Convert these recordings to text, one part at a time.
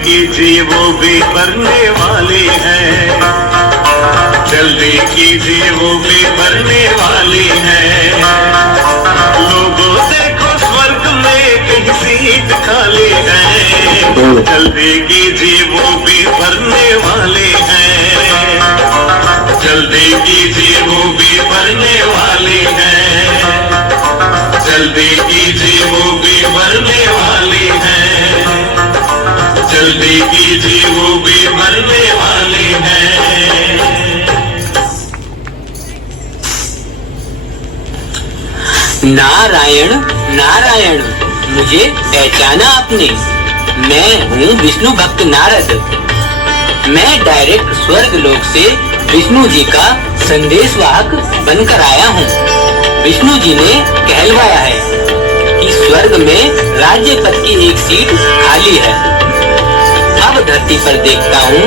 कीजिए वो भी मरने वाली है, जल्दी कीजिए वो भी मरने वाली है। लोगों देखो स्वर्ग में कहीं सीट खाली है, जल्दी कीजिए वो भी मरने वाली है, जल्दी कीजिए वो भी मरने वाली है, जल्दी कीजिए वो भी मरने वाली है, जल्दी कीजिए वो भी मरने वाली है। नारायण नारायण, मुझे पहचाना आपने? मैं हूँ विष्णु भक्त नारद। मैं डायरेक्ट स्वर्ग लोक से विष्णु जी का संदेशवाहक बनकर आया हूँ। विष्णु जी ने कहलवाया है कि स्वर्ग में राज्य पद की एक सीट खाली है। अब धरती पर देखता हूँ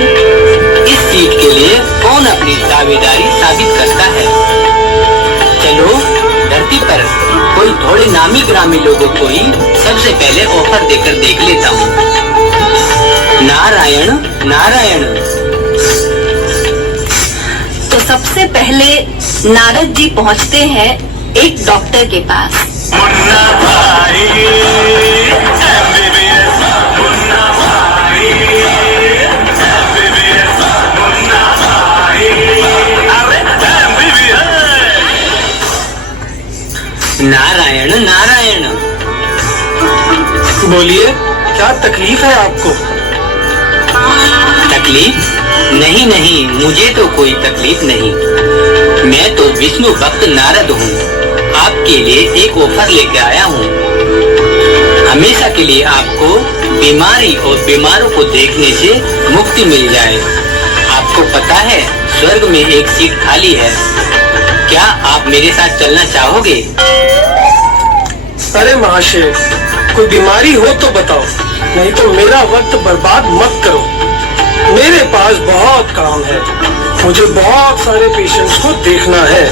इस सीट के लिए कौन अपनी दावेदारी साबित करता है। चलो धरती पर कोई थोड़े नामी ग्रामी लोगों को ही सबसे पहले ऑफर देकर देख लेता हूँ। नारायण नारायण। तो सबसे पहले नारद जी पहुँचते हैं एक डॉक्टर के पास। मुन्ना भाई MBBS, मुन्ना भाई MBBS, मुन्ना भाई, अरे MBBS। नारायण नारायण। बोलिए, क्या तकलीफ है आपको? तकलीफ? नहीं नहीं, मुझे तो कोई तकलीफ नहीं। मैं तो विष्णु भक्त नारद हूँ। आपके लिए एक ऑफर लेके आया हूँ। हमेशा के लिए आपको बीमारी और बीमारों को देखने से मुक्ति मिल जाए। आपको पता है स्वर्ग में एक सीट खाली है। क्या आप मेरे साथ चलना चाहोगे? अरे महाशय, कोई बीमारी हो तो बताओ, नहीं तो मेरा वक्त बर्बाद मत करो। मेरे पास बहुत काम है, मुझे बहुत सारे पेशेंट्स को देखना है।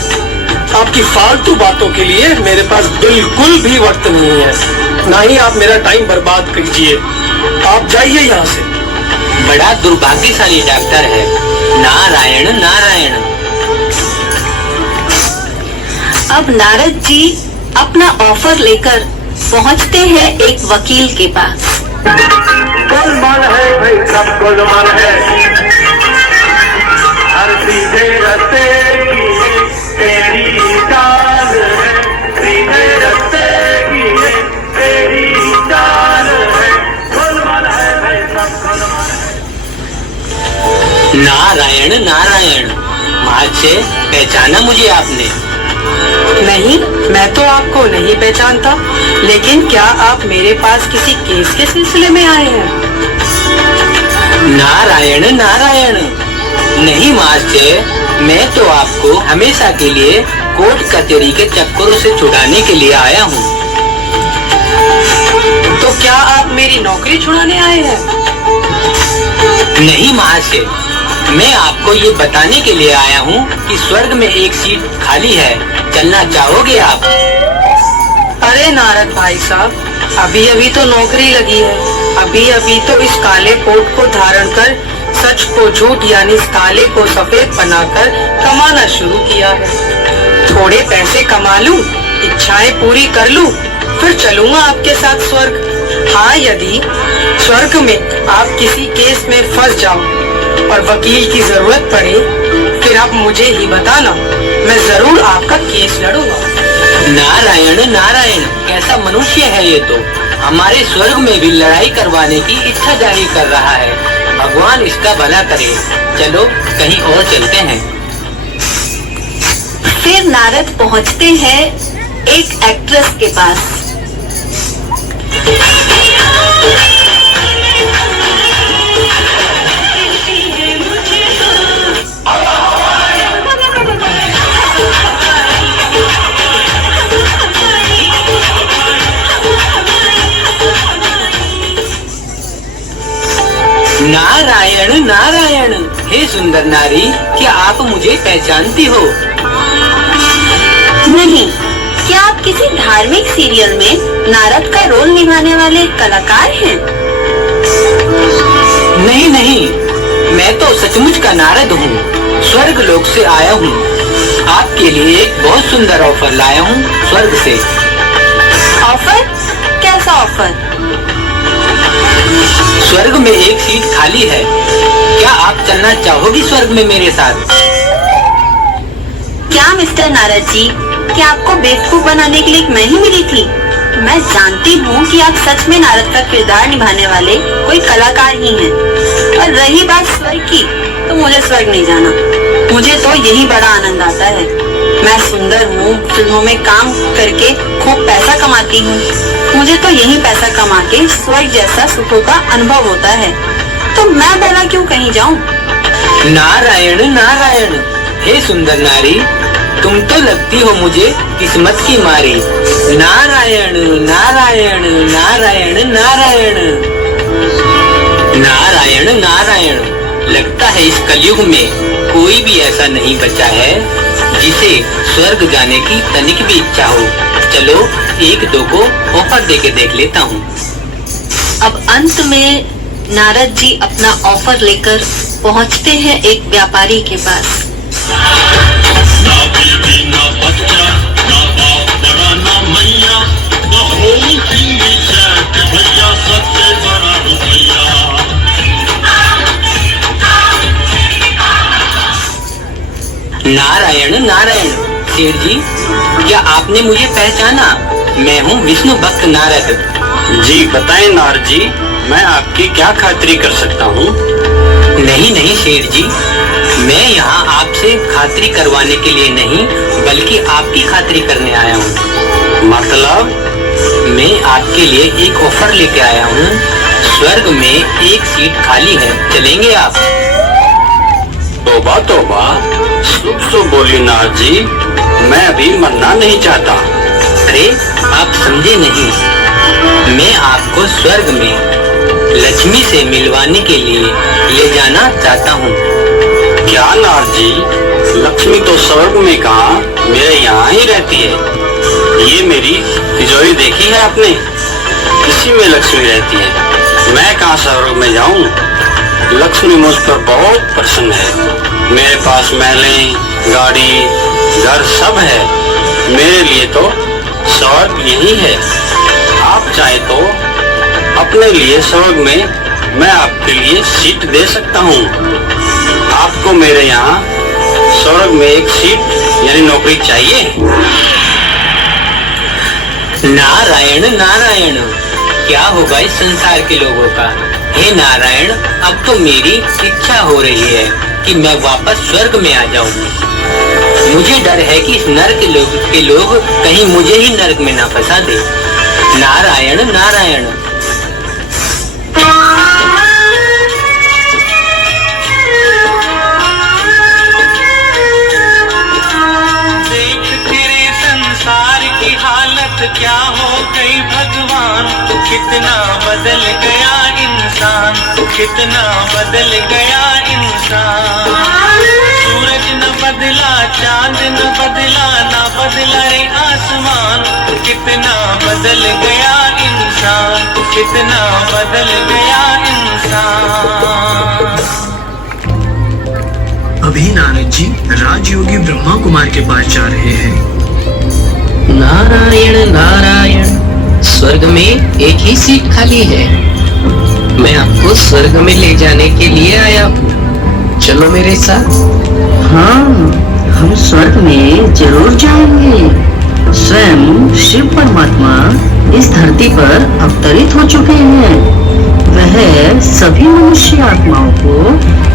आपकी फालतू बातों के लिए मेरे पास बिल्कुल भी वक्त नहीं है। ना ही आप मेरा टाइम बर्बाद कीजिए। आप जाइए यहाँ से। बड़ा दुर्भाग्यशाली डॉक्टर है। नारायण नारायण। अब नारद जी अपना ऑफर लेकर पहुँचते हैं एक वकील के पास। गुलमान है भाई, सब गुलमान है, हर सीधे रास्ते की तेरी चाल है, सीधे रास्ते की तेरी चाल है, गुलमान है भाई, सब गुलमान है। नारायण नारायण। महाशय, पहचाना मुझे आपने? नहीं, मैं तो आपको नहीं पहचानता। लेकिन क्या आप मेरे पास किसी केस के सिलसिले में आए हैं? नारायण नारायण। नहीं महाशय, मैं तो आपको हमेशा के लिए कोर्ट कचहरी के चक्करों से छुड़ाने के लिए आया हूँ। तो क्या आप मेरी नौकरी छुड़ाने आए हैं? नहीं महाशय, मैं आपको ये बताने के लिए आया हूँ कि स्वर्ग में एक सीट खाली है। चलना चाहोगे आप? अरे नारद भाई साहब, अभी अभी तो नौकरी लगी है। अभी अभी तो इस काले कोट को धारण कर सच को झूठ यानी इस काले को सफेद बनाकर कमाना शुरू किया है। थोड़े पैसे कमा लूं, इच्छाएं पूरी कर लूं, फिर चलूंगा आपके साथ स्वर्ग। हाँ, यदि स्वर्ग में आप किसी केस में फंस जाओ और वकील की जरूरत पड़े, फिर आप मुझे ही बताना, मैं जरूर आपका केस लड़ूंगा। नारायण नारायण, कैसा मनुष्य है ये तो। हमारे स्वर्ग में भी लड़ाई करवाने की इच्छा जाहिर कर रहा है। भगवान इसका भला करे। चलो कहीं और चलते हैं। फिर नारद पहुँचते हैं एक एक्ट्रेस के पास। नारायण नारायण। हे सुंदर नारी, क्या आप मुझे पहचानती हो? नहीं, क्या आप किसी धार्मिक सीरियल में नारद का रोल निभाने वाले कलाकार हैं? नहीं नहीं, मैं तो सचमुच का नारद हूँ, स्वर्ग लोक से आया हूँ। आपके लिए एक बहुत सुंदर ऑफर लाया हूँ स्वर्ग से। ऑफर? कैसा ऑफर? स्वर्ग में एक सीट खाली है, क्या आप चलना चाहोगी स्वर्ग में मेरे साथ? क्या मिस्टर नारद जी, क्या आपको बेवकूफ बनाने के लिए एक मैं ही मिली थी? मैं जानती हूँ कि आप सच में नारद का किरदार निभाने वाले कोई कलाकार ही हैं। और रही बात स्वर्ग की, तो मुझे स्वर्ग नहीं जाना। मुझे तो यही बड़ा आनंद आता है। मैं सुंदर हूँ, फिल्मों में काम करके खूब पैसा कमाती हूँ। मुझे तो यही पैसा कमा के स्वर्ग जैसा सुखों का अनुभव होता है, तो मैं भला क्यों कहीं जाऊँ? नारायण नारायण, हे सुंदर नारी, तुम तो लगती हो मुझे किस्मत की मारी। नारायण नारायण नारायण नारायण नारायण नारायण। लगता है इस कलयुग में कोई भी ऐसा नहीं बचा है जिसे स्वर्ग जाने की तनिक भी इच्छा हो। चलो एक दो को ऑफर देके देख लेता हूँ। अब अंत में नारद जी अपना ऑफर लेकर पहुँचते हैं एक व्यापारी के पास। ना बीवी ना बच्चा, ना बाप बड़ा ना मैया, ना होम टीवी सेट भैया, सबसे बड़ा रुपया। नारायण नारायण। शेर जी, क्या आपने मुझे पहचाना? मैं हूँ विष्णु भक्त नारद। जी बताएं नारद जी, मैं आपकी क्या खातिरी कर सकता हूँ? नहीं नहीं शेर जी, मैं यहाँ आपसे खातिरी करवाने के लिए नहीं, बल्कि आपकी खातिरी करने आया हूँ। मतलब? मैं आपके लिए एक ऑफर लेके आया हूँ। स्वर्ग में एक सीट खाली है, चलेंगे आप? तोबा तोबा, शुभ शुभ बोली नारद जी, मैं अभी मरना नहीं चाहता। अरे आप समझे नहीं, मैं आपको स्वर्ग में लक्ष्मी से मिलवाने के लिए ले जाना चाहता हूँ। क्या नारद जी, लक्ष्मी तो स्वर्ग में कहाँ, मेरे यहाँ ही रहती है। ये मेरी तिजोरी देखी है आपने, इसी में लक्ष्मी रहती है। मैं कहाँ स्वर्ग में जाऊँ? लक्ष्मी मुझ पर बहुत प्रसन्न है। मेरे पास महलें, गाड़ी, घर सब है। मेरे लिए तो स्वर्ग यही है। आप चाहे तो अपने लिए स्वर्ग में मैं आपके लिए सीट दे सकता हूँ। आपको मेरे यहाँ स्वर्ग में एक सीट यानी नौकरी चाहिए? नारायण नारायण, क्या होगा इस संसार के लोगों का। हे नारायण, अब तो मेरी इच्छा हो रही है कि मैं वापस स्वर्ग में आ जाऊं। मुझे डर है कि इस नरक के लोग कहीं मुझे ही नरक में ना फंसा दे। नारायण नारायण। देख तेरे संसार की हालत क्या हो गई भगवान, कितना बदल गया इंसान, कितना बदल गया इंसान। सूरज न बदला, चांद न बदला, ना बदला रे आसमान, कितना बदल गया इंसान, कितना बदल गया इंसान। अभी नारद जी राजयोगी ब्रह्मा कुमार के पास जा रहे हैं। नारायण नारायण, स्वर्ग में एक ही सीट खाली है। मैं आपको स्वर्ग में ले जाने के लिए आया हूँ, चलो मेरे साथ। हाँ, हम स्वर्ग में जरूर जाएंगे। स्वयं शिव परमात्मा इस धरती पर अवतरित हो चुके हैं। वह सभी मनुष्य आत्माओं को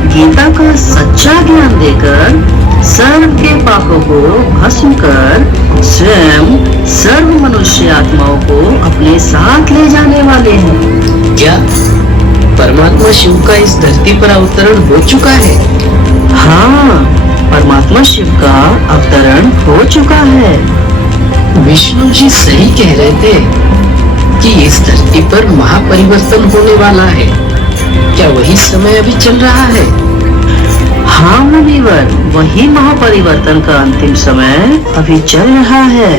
गीता का सच्चा ज्ञान देकर सर्व के पापों को भस्म कर स्वयं सर्व मनुष्य आत्माओं को अपने साथ ले जाने वाले हैं। क्या परमात्मा शिव का इस धरती पर अवतरण हो चुका है? हाँ, परमात्मा शिव का अवतरण हो चुका है। विष्णु जी सही कह रहे थे कि इस धरती पर महापरिवर्तन होने वाला है। क्या वही समय अभी चल रहा है? हाँ मुनिवर, वही महापरिवर्तन का अंतिम समय अभी चल रहा है।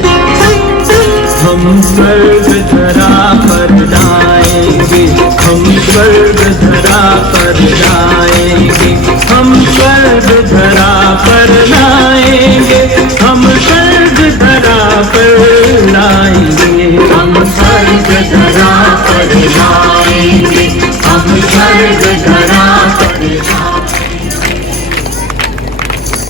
हम स्वर्ग धरा पर जाएंगे, हम स्वर्ग धरा पर गजानन